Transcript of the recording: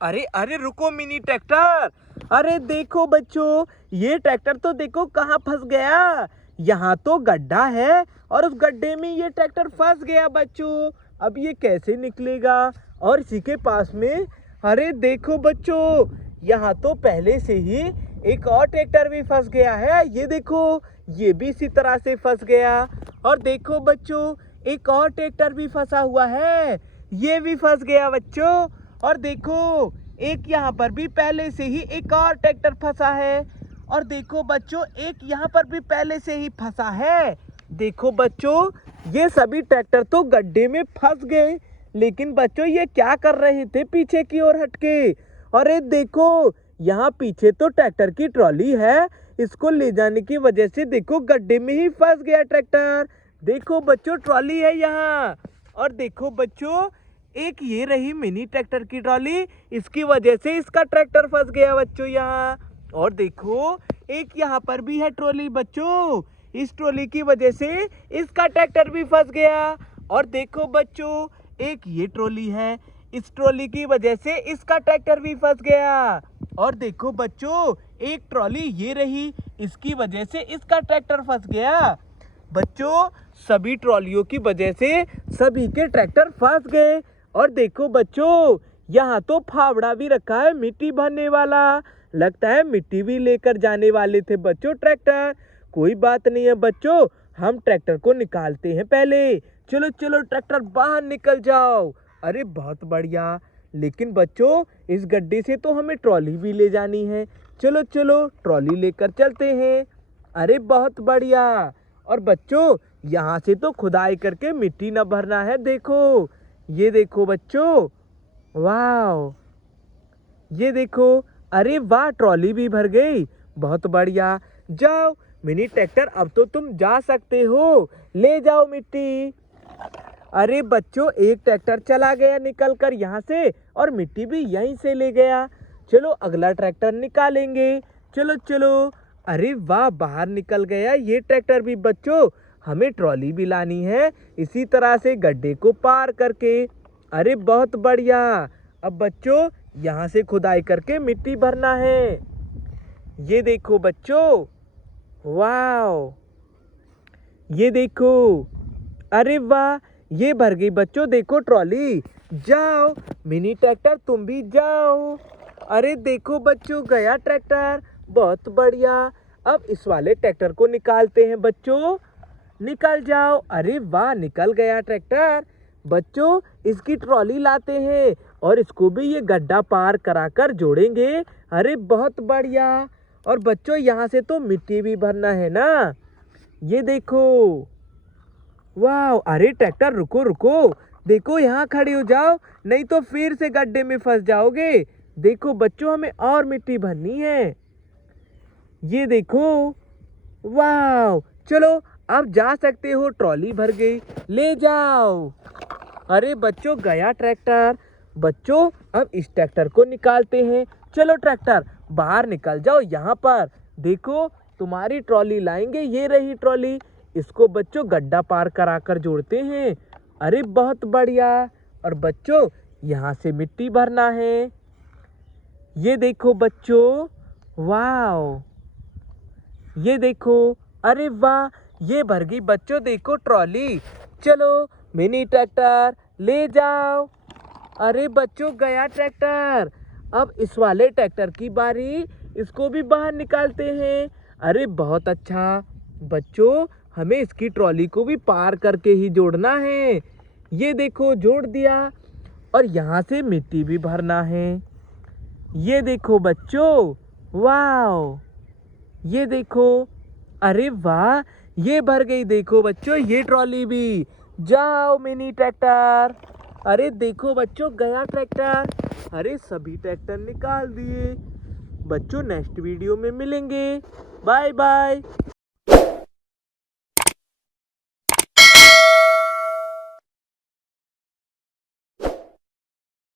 अरे अरे रुको मिनी ट्रैक्टर। अरे देखो बच्चों, ये ट्रैक्टर तो देखो कहाँ फंस गया। यहाँ तो गड्ढा है और उस गड्ढे में ये ट्रैक्टर फंस गया बच्चों। अब ये कैसे निकलेगा? और इसी के पास में, अरे देखो बच्चों, यहाँ तो पहले से ही एक और ट्रैक्टर भी फंस गया है। ये देखो, ये भी इसी तरह से फंस गया। और देखो बच्चों, एक और ट्रैक्टर भी फंसा हुआ है, ये भी फंस गया बच्चों। और देखो, एक यहाँ पर भी पहले से ही एक और ट्रैक्टर फंसा है। और देखो बच्चों, एक यहाँ पर भी पहले से ही फंसा है। देखो बच्चों, ये सभी ट्रैक्टर तो गड्ढे में फंस गए, लेकिन बच्चों ये क्या कर रहे थे पीछे की ओर हटके? अरे देखो, यहाँ पीछे तो ट्रैक्टर की ट्रॉली है, इसको ले जाने की वजह से देखो गड्ढे में ही फंस गया ट्रैक्टर। देखो बच्चों, ट्रॉली है यहाँ। और देखो बच्चों, एक ये रही मिनी ट्रैक्टर की ट्रॉली, इसकी वजह से इसका ट्रैक्टर फंस गया बच्चों यहाँ। और देखो, एक यहाँ पर भी है ट्रॉली बच्चों, इस ट्रॉली की वजह से इसका ट्रैक्टर भी फंस गया। और देखो बच्चों, एक ये ट्रॉली है, इस ट्रॉली की वजह से इसका ट्रैक्टर भी फंस गया। और देखो बच्चों, एक ट्रॉली ये रही, इसकी वजह से इसका ट्रैक्टर फंस गया। बच्चों, सभी ट्रॉलियों की वजह से सभी के ट्रैक्टर फंस गए। और देखो बच्चों, यहाँ तो फावड़ा भी रखा है मिट्टी भरने वाला, लगता है मिट्टी भी लेकर जाने वाले थे बच्चों ट्रैक्टर। कोई बात नहीं है बच्चों, हम ट्रैक्टर को निकालते हैं पहले। चलो चलो ट्रैक्टर बाहर निकल जाओ। अरे बहुत बढ़िया, लेकिन बच्चों इस गड्ढे से तो हमें ट्रॉली भी ले जानी है। चलो चलो ट्रॉली लेकर चलते हैं। अरे बहुत बढ़िया। और बच्चों, यहाँ से तो खुदाई करके मिट्टी न भरना है। देखो, ये देखो बच्चों, वाह, ये देखो। अरे वाह, ट्रॉली भी भर गई, बहुत बढ़िया। जाओ मिनी ट्रैक्टर, अब तो तुम जा सकते हो, ले जाओ मिट्टी। अरे बच्चों, एक ट्रैक्टर चला गया निकल कर यहाँ से, और मिट्टी भी यहीं से ले गया। चलो अगला ट्रैक्टर निकालेंगे। चलो चलो। अरे वाह, बाहर निकल गया ये ट्रैक्टर भी बच्चों। हमें ट्रॉली भी लानी है इसी तरह से गड्ढे को पार करके। अरे बहुत बढ़िया। अब बच्चों, यहाँ से खुदाई करके मिट्टी भरना है। ये देखो बच्चों, वाह, ये देखो। अरे वाह, ये भर गई बच्चों, देखो ट्रॉली। जाओ मिनी ट्रैक्टर, तुम भी जाओ। अरे देखो बच्चों, गया ट्रैक्टर, बहुत बढ़िया। अब इस वाले ट्रैक्टर को निकालते हैं बच्चों, निकल जाओ। अरे वाह, निकल गया ट्रैक्टर। बच्चों, इसकी ट्रॉली लाते हैं और इसको भी ये गड्ढा पार कराकर जोड़ेंगे। अरे बहुत बढ़िया। और बच्चों, यहाँ से तो मिट्टी भी भरना है ना। ये देखो, वाह। अरे ट्रैक्टर, रुको रुको, देखो यहाँ खड़ी हो जाओ, नहीं तो फिर से गड्ढे में फंस जाओगे। देखो बच्चों, हमें और मिट्टी भरनी है। ये देखो, वाह। चलो अब जा सकते हो, ट्रॉली भर गई, ले जाओ। अरे बच्चों, गया ट्रैक्टर। बच्चों, अब इस ट्रैक्टर को निकालते हैं। चलो ट्रैक्टर, बाहर निकल जाओ। यहाँ पर देखो, तुम्हारी ट्रॉली लाएंगे, ये रही ट्रॉली। इसको बच्चों गड्ढा पार कराकर जोड़ते हैं। अरे बहुत बढ़िया। और बच्चों, यहाँ से मिट्टी भरना है। ये देखो बच्चों, वाह, ये देखो। अरे वाह, ये भर गई बच्चों, देखो ट्रॉली। चलो मिनी ट्रैक्टर, ले जाओ। अरे बच्चों, गया ट्रैक्टर। अब इस वाले ट्रैक्टर की बारी, इसको भी बाहर निकालते हैं। अरे बहुत अच्छा। बच्चों, हमें इसकी ट्रॉली को भी पार करके ही जोड़ना है। ये देखो, जोड़ दिया। और यहाँ से मिट्टी भी भरना है। ये देखो बच्चों, वाह, ये देखो। अरे वाह, ये भर गई, देखो बच्चों ये ट्रॉली भी। जाओ मिनी ट्रैक्टर। अरे देखो बच्चों, गया ट्रैक्टर। अरे सभी ट्रैक्टर निकाल दिए। बच्चों, नेक्स्ट वीडियो में मिलेंगे। Bye bye.